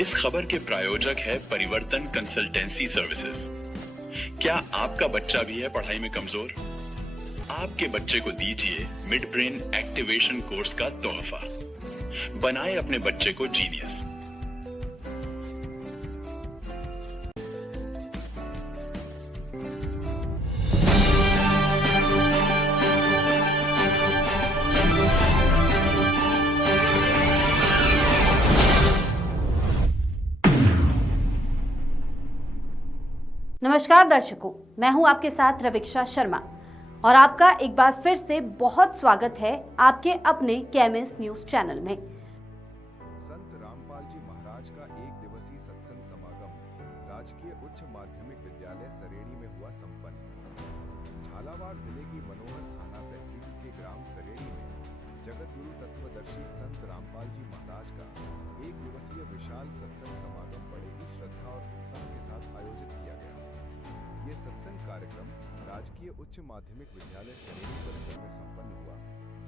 इस खबर के प्रायोजक है परिवर्तन कंसल्टेंसी सर्विसेज। क्या आपका बच्चा भी है पढ़ाई में कमजोर? आपके बच्चे को दीजिए मिड ब्रेन एक्टिवेशन कोर्स का तोहफा। बनाए अपने बच्चे को जीनियस। नमस्कार दर्शकों, मैं हूं आपके साथ रविक्षा शर्मा और आपका एक बार फिर से बहुत स्वागत है आपके अपने केएमएस न्यूज चैनल में। संत रामपाल जी महाराज का एक दिवसीय सत्संग समागम राजकीय उच्च माध्यमिक विद्यालय सरेड़ी में हुआ संपन्न। झालावाड़ जिले की मनोहर थाना तहसील के ग्राम सरेड़ी में जगत गुरु तत्वदर्शी संत रामपाल जी महाराज का एक दिवसीय विशाल सत्संग समागम बड़े ही श्रद्धा और उत्साह के साथ आयोजित किया गया। ये सत्संग कार्यक्रम राजकीय उच्च माध्यमिक विद्यालय सरेड़ी परिसर में संपन्न हुआ,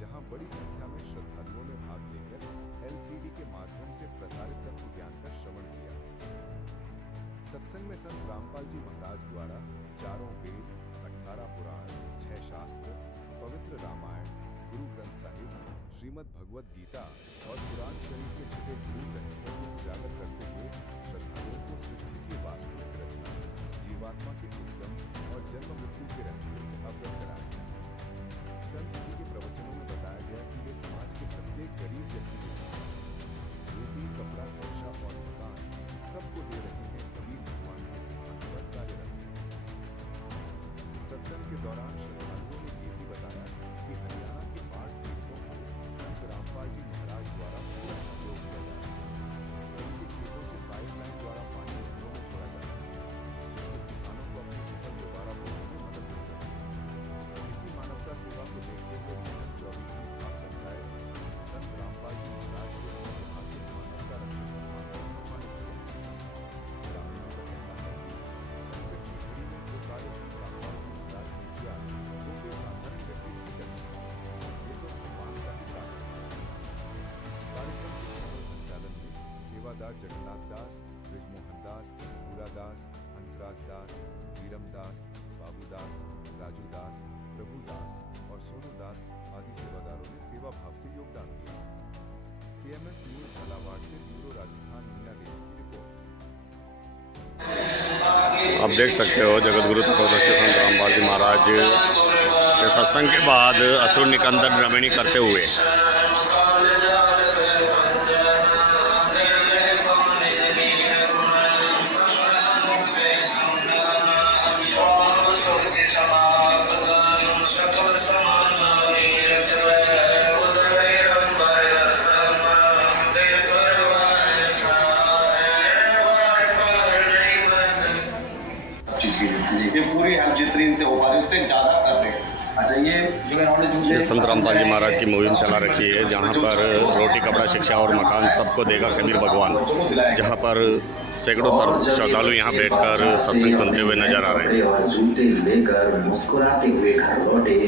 जहां बड़ी संख्या में श्रद्धालुओं ने भाग लेकर एलसीडी के माध्यम से प्रसारित तत्व ज्ञान का श्रवण किया। सत्संग में संत रामपाल जी महाराज द्वारा चारों वेद, 18 पुराण, 6 शास्त्र, पवित्र रामायण, गुरु ग्रंथ साहिब, श्रीमद् भगवद गीता और कुरान शरीफ में छिपे गुरु रहस्यों को उजागर करते हुए श्रद्धालुओं को सृष्टि की वास्तविक रचना, जीवात्मा के उद्गम और जन्म मृत्यु के रहस्यों से अवगत कराया गया। संत जी के प्रवचनों में बताया गया कि वे समाज के प्रत्येक गरीब व्यक्ति के साथ रोटी, कपड़ा, शिक्षा और मकान सबको दे रहे हैं, कबीर भगवान के सिद्धांत पर कार्यरत हैं। सत्संग के दौरान श्रद्धालुओं ने ये भी बताया कि हरियाणा के बाढ़ पीड़ितों को संत रामपाल जी महाराज द्वारा पूरा सहयोग किया जा रहा है। उनके खेतों से पाइपलाइन द्वारा पानी नहरों में छोड़ा जा रहा है, जिससे किसानों को अपनी फसल दोबारा बोने में मदद मिल रही है। इसी मानवता सेवा को देखते हुए 24वीं खाप पंचायत संत रामपाल जी महाराज को यहाँ से मानवता रक्षक सम्मान से सम्मानित किया गया। ग्रामीणों का कहना है कि संकट की घड़ी में जो कार्य संत रामपाल जी महाराज ने किया वो कोई साधारण व्यक्ति नहीं कर सकता। ये तो भगवान का ही कार्य है। कार्यक्रम के सफल संचालन में सेवादार जगन्नाथ दास, ब्रिजमोहन दास, पूरा दास, हंसराज दास, वीरम दास, बाबू दास, राजू दास, प्रभु दास और सोनू दास आदि सेवादारों ने सेवा भाव से योगदान दिया। केएमएस न्यूज झालावाड़ से ब्यूरो राजस्थान मीना देवी की रिपोर्ट। आप देख सकते हो जगत गुरु तत्वदर्शी संत रामपाल जी महाराज के सत्संग के बाद असुर निकंदन रमणी करते हुए ये पूरी हेल्प जितनी इनसे हो पा रही है उससे ज़्यादा कर रहे हैं। अच्छा, ये जो इन्होंने संत रामपाल जी महाराज की मुहिम चला रखी है, जहाँ पर रोटी, कपड़ा, शिक्षा और मकान सबको देगा कबीर भगवान, जहाँ पर सैकड़ों श्रद्धालु यहाँ बैठकर सत्संग सुनते हुए नजर आ रहे हैं। जूते लेकर मुस्कुराते हुए घर लौटे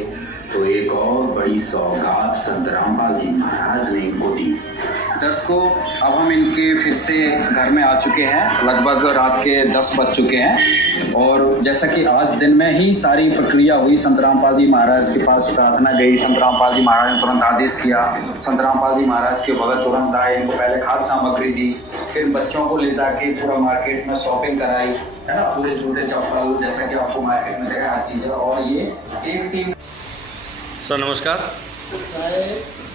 तो एक और बड़ी सौगात संत रामपाल जी महाराज ने इनको दी। दर्शकों, अब हम इनके फिर से घर में आ चुके हैं। लगभग रात के 10 बज चुके हैं और जैसा कि आज दिन में ही सारी प्रक्रिया हुई, संत रामपाल जी महाराज के पास प्रार्थना गई। संत रामपाल जी महाराज ने तुरंत आदेश किया। संत रामपाल जी महाराज के भगत तुरंत आए, इनको पहले खाद्य सामग्री दी, फिर बच्चों को ले जाके पूरा मार्केट में शॉपिंग कराई, है ना, पूरे जूते चप्पल जैसा कि आपको मार्केट में देखा हर चीज़। और ये एक टीम। सर नमस्कार।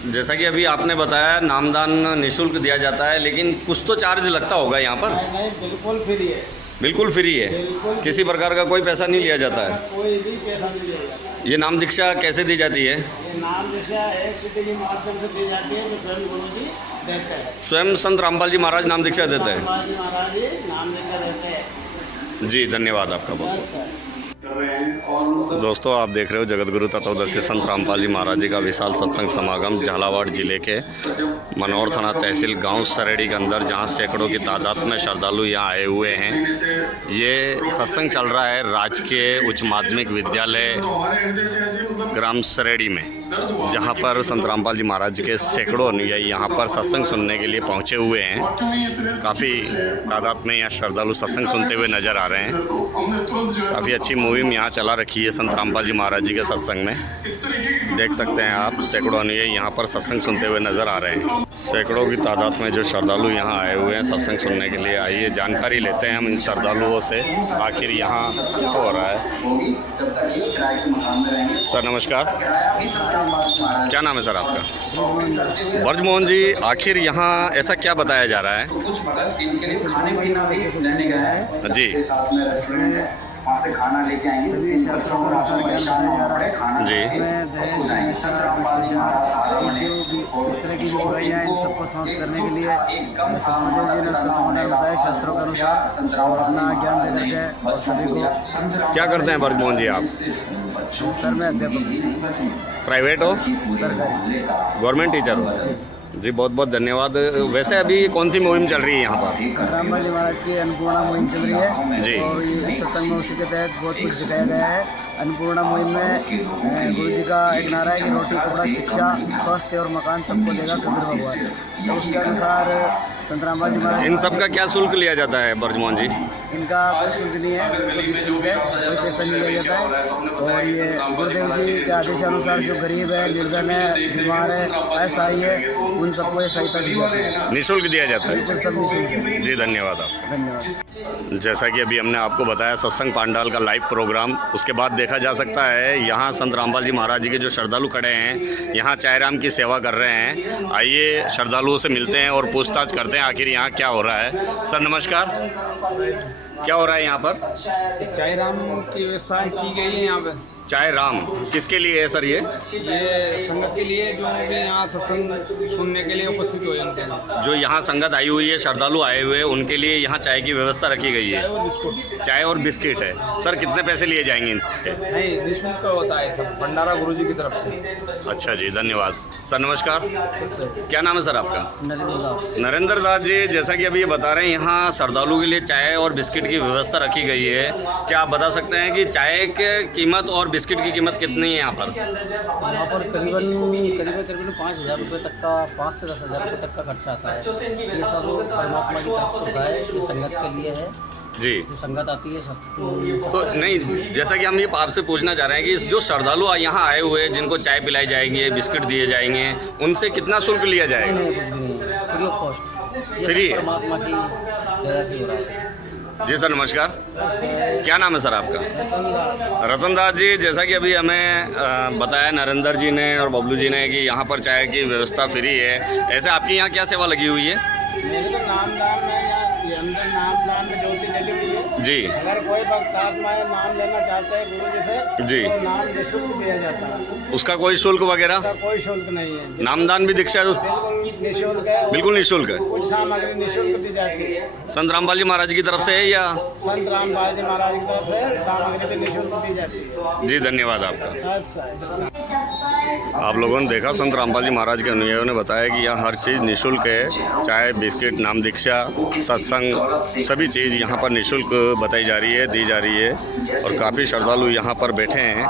जैसा कि अभी आपने बताया नामदान निःशुल्क दिया जाता है, लेकिन कुछ तो चार्ज लगता होगा यहाँ पर? नहीं, बिल्कुल फ्री है। बिल्कुल फ्री है? बिल्कुल किसी प्रकार का कोई पैसा नहीं लिया जाता है? कोई भी पैसा नहीं लिया जाता है। ये नाम दीक्षा कैसे दी जाती है? ये नाम दीक्षा एक सिद्धि के माध्यम से दी जाती है, जो स्वयं गुरु जी देते हैं। स्वयं संत रामपाल जी महाराज नाम दीक्षा देते हैं? रामपाल जी महाराज जी नाम दीक्षा देते हैं। जी धन्यवाद आपका बहुत। बस सर। दोस्तों आप देख रहे हो जगत गुरु तत्वदर्शी संत रामपाल जी महाराज जी का विशाल सत्संग समागम झालावाड़ जिले के मनोहर थाना तहसील गांव सरेड़ी के अंदर, जहां सैकड़ों की तादाद में श्रद्धालु यहां आए हुए हैं। ये सत्संग चल रहा है राजकीय उच्च माध्यमिक विद्यालय ग्राम सरेड़ी में, जहां पर संत रामपाल जी महाराज के सैकड़ों अनुयायी यहां पर सत्संग सुनने के लिए पहुंचे हुए हैं। काफ़ी तादाद में यहाँ श्रद्धालु सत्संग सुनते हुए नज़र आ रहे हैं। काफ़ी अच्छी मुहिम यहाँ चला रखी है संत रामपाल जी महाराज जी के सत्संग में। देख सकते हैं आप, सैकड़ों अनुयायी यहाँ पर सत्संग सुनते हुए नज़र आ रहे हैं। सैकड़ों की तादाद में जो श्रद्धालु यहाँ आए हुए हैं सत्संग सुनने के लिए, आइए जानकारी लेते हैं हम इन श्रद्धालुओं से, आखिर यहाँ क्या हो रहा है। सर नमस्कार, क्या नाम है सर आपका? ब्रजमोहन जी, आखिर यहाँ ऐसा क्या बताया जा रहा है? खाने पीना भी लेने गए हैं जी वहाँ से खाना लेके आएंगे। सभी शास्त्रों का अनुसार ज्ञान बताया जा रहा है। जी। इसमें दहेज, नशा, भ्रष्टाचार, जो भी इस तरह की जो बुराइयाँ हैं इन सबको समाप्त करने के लिए सतगुरुदेव जी ने उसका समाधान बताया शास्त्रों के अनुसार, और अपना ज्ञान दे करके और सभी को। क्या करते हैं ब्रजमोहन जी आप? सर मैं अध्यापक। प्राइवेट हो? सरकारी। गवर्नमेंट टीचर हो? जी बहुत बहुत धन्यवाद। वैसे अभी कौन सी मुहिम चल रही है यहाँ पर? संत रामपाल जी महाराज की अन्नपूर्णा मुहिम चल रही है जी। और ये इस सत्संग में उसी के तहत बहुत कुछ दिखाया गया है। अन्नपूर्णा मुहिम में गुरु जी का एक नारा है कि रोटी कपड़ा शिक्षा स्वास्थ्य और मकान सबको देगा कबीर भगवान। तो उसके अनुसार संत रामपाल जी महाराज इन सब का क्या शुल्क लिया जाता है ब्रजमोहन जी? इनका कोई शुल्क नहीं है, कोई निःशुल्क है, कोई पैसा नहीं लिया जाता है। और ये गुरुदेव जी के आदेशानुसार जो गरीब है, निर्धन है, बीमार है, असहाय है, उन सबको ये सहायता दी जाती है। निःशुल्क दिया जाता है? बिल्कुल सब निःशुल्क। जी धन्यवाद आपका। धन्यवाद। जैसा कि अभी हमने आपको बताया सत्संग पांडाल का लाइव प्रोग्राम, उसके बाद देखा जा सकता है यहाँ संत रामपाल जी महाराज जी के जो श्रद्धालु खड़े हैं यहाँ चायराम की सेवा कर रहे हैं। आइए श्रद्धालुओं से मिलते हैं और पूछताछ करते हैं आखिर यहाँ क्या हो रहा है। सर नमस्कार, क्या हो रहा है यहाँ पर? चाय राम की व्यवस्था की गई है यहाँ पे। चाय राम किसके लिए है सर? ये संगत के लिए जो भी यहाँ सत्संग सुनने के लिए उपस्थित हो उनके लिए। जो यहाँ संगत आई हुई है, श्रद्धालु आए हुए हैं, उनके लिए यहाँ चाय की व्यवस्था रखी गई है। चाय और बिस्किट है। सर कितने पैसे लिए जाएंगे इसके? नहीं, निःशुल्क होता है सब, भंडारा गुरु जी की तरफ से। अच्छा जी धन्यवाद। सर नमस्कार, क्या नाम है सर आपका? नरेंद्र दास जी, जैसा कि अभी ये बता रहे हैं यहाँ श्रद्धालु के लिए चाय और बिस्किट की व्यवस्था रखी गई है। क्या आप बता सकते हैं कि चाय की कीमत और बिस्किट की कीमत कितनी है यहाँ पर? यहाँ पर करीबन 5,000 रुपये तक का, 5 से 10,000 रुपये तक का खर्चा आता है। ये सब परमात्मा की तरफ से होता है, ये संगत के लिए है जी। जो संगत आती है तो नहीं, जैसा कि हम ये आपसे पूछना चाह रहे हैं कि जो श्रद्धालु यहाँ आए हुए हैं जिनको चाय पिलाई जाएंगे, बिस्किट दिए जाएंगे, उनसे कितना शुल्क लिया जाएगा? फ्री ऑफ कॉस्ट, फ्री है? परमात्मा की दया से हो रहा है। जी सर नमस्कार, क्या नाम है सर आपका? रतन दास जी, जैसा कि अभी हमें बताया नरेंद्र जी ने और बबलू जी ने कि यहाँ पर चाय की व्यवस्था फ्री है, ऐसे आपकी यहाँ क्या सेवा लगी हुई है? मेरे तो नामदान में यहाँ अंदर नामदान में ज्योति जली हुई है जी। अगर कोई भक्त आत्मा नाम लेना चाहते हैं गुरु जी से जी, तो नाम निःशुल्क दिया जाता है। उसका कोई शुल्क वगैरह? उसका कोई शुल्क नहीं है। नामदान भी दीक्षा बिल्कुल निःशुल्क है। बिल्कुल निःशुल्क है। कुछ सामग्री निःशुल्क दी जाती है। संत रामपाल जी महाराज की तरफ से है या? संत रामपाल जी महाराज की तरफ से सामग्री भी निःशुल्क दी जाती है। जी धन्यवाद आपका। अच्छा, आप लोगों ने देखा संत रामपाल जी महाराज के अनुयायियों ने बताया कि यहाँ हर चीज़ निःशुल्क है। चाय, बिस्किट, नाम दीक्षा, सत्संग, सभी चीज़ यहाँ पर निःशुल्क बताई जा रही है, दी जा रही है। और काफ़ी श्रद्धालु यहाँ पर बैठे हैं,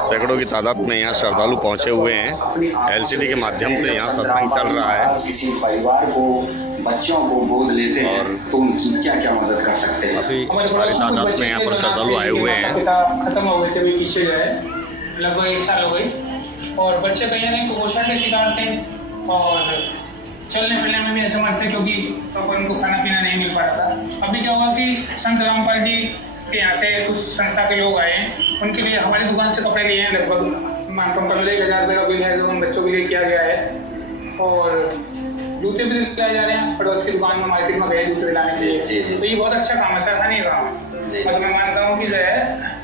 सैकड़ों की तादाद में यहाँ श्रद्धालु पहुँचे हुए हैं। एलसीडी के माध्यम से यहाँ सत्संग चल रहा है। किसी परिवार को, बच्चों को गोद लेते हैं तो उनकी क्या क्या मदद कर सकते हैं। काफ़ी भारी तादाद में यहाँ पर श्रद्धालु आए हुए हैं। खत्म हो गए थे, अभी पीछे गए लगभग 1 साल हो गई, और बच्चे कहीं ना कहीं कुपोषण के शिकार थे और चलने फिरने में भी असमर्थ थे क्योंकि प्रॉपर उनको खाना पीना नहीं मिल पा रहा था। अभी क्या हुआ कि संत रामपाल जी के यहाँ से कुछ संस्था के लोग आए हैं, उनके लिए हमारी दुकान से कपड़े लिए हैं। लगभग मानता हूँ 15,000 रुपये का बिल है जो उन बच्चों के लिए किया गया है, और जूते भी लाए जा रहे हैं। पड़ोस की दुकान में, मार्केट में गए जूते लाने के लिए। तो ये बहुत अच्छा काम है, सराहनीय काम है। और मैं मानता हूँ कि जो है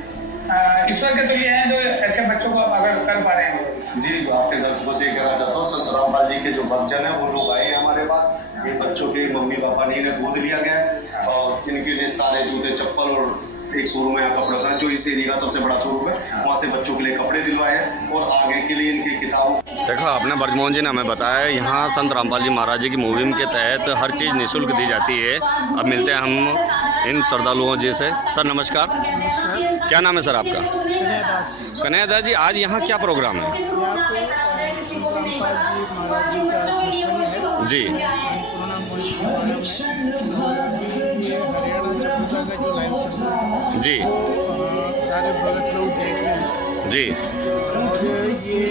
ईश्वर के तुल्य हैं जो ऐसे बच्चों को अगर कर पा रहे हैं। जी, आपके दर्शकों से कहना चाहता हूँ, संत रामपाल जी के जो भक्तजन है वो लोग आए हैं हमारे पास। ये बच्चों के मम्मी पापा नहीं ने गोद लिया गया है और इनके लिए सारे जूते, चप्पल और एक शोरूम है यहाँ कपड़ों का, जो इस एरिया का सबसे बड़ा शोरूम है। वहाँ से बच्चों के लिए कपड़े दिलवाए हैं और आगे के लिए इनकी किताबों। देखो, आपने ब्रजमोहन जी ने हमें बताया यहाँ संत रामपाल जी महाराज जी की मुहिम के तहत हर चीज़ निःशुल्क दी जाती है। अब मिलते हैं हम इन श्रद्धालुओं जी से। सर नमस्कार। नमस्कार। क्या नाम है सर आपका? कन्हैयादास। कन्हैयादास जी, आज यहाँ क्या प्रोग्राम है? यहाँ पे संत रामपाल जी महाराज जी का सत्संग है जी। अन्नपूर्णा मोहित के बारे में। और अभी ये हरियाणा चकुंदा का जो लाइव चल रहा है जी। वो सारे भगत लोग देख रहे हैं जी। और ये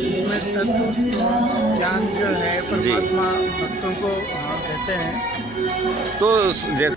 इसमें तत्व ज्ञान जो है परमात्मा भक्तों को देते हैं। तो जैसे